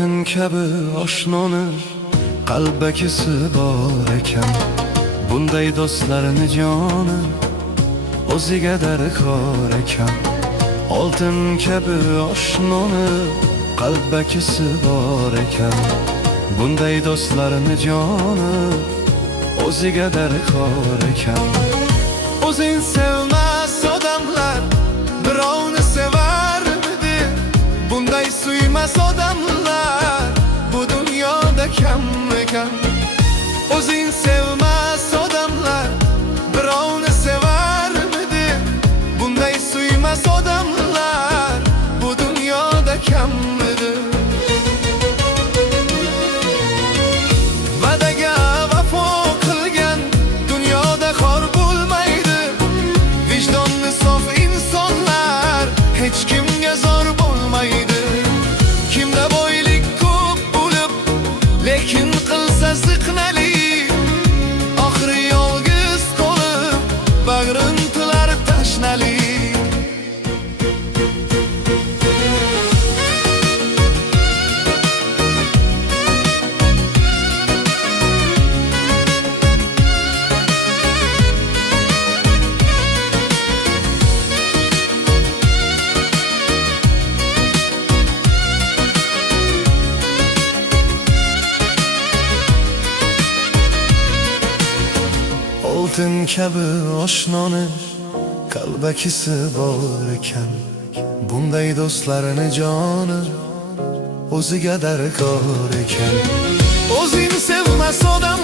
Oltin kabi oshnoni qalbakisi bor ekan. Bunday do'stlarni joni o'ziga darkor ekan. Oltin kabi oshnoni qalbakisi bor ekan. Bunday do'stlarni joni o'ziga darkor ekan. O'zing sevmas odamlar birovni sevarmidi? Bunday suymas odamlar bu dunyoda kam ekan. O'zing sevmas odamlar birovni sevarmidi? Bunday suymas odamlar bu dunyoda kammidi? Va'daga vafo qilgan dunyoda xor bo'lmaydi. Vijdonni sof insonlar hech kimga zor bo'lmaydi. Kimda boylik ko'p bo'lib, lekin qilsa ziqnalik, oxiri yolg'iz qolib, bag'rin tilar tashnalik. Oltin kabi oshnoni qalbakisi bor ekan. Bunday do'stlarni joni o'ziga darkor ekan. O'zing sevmas odam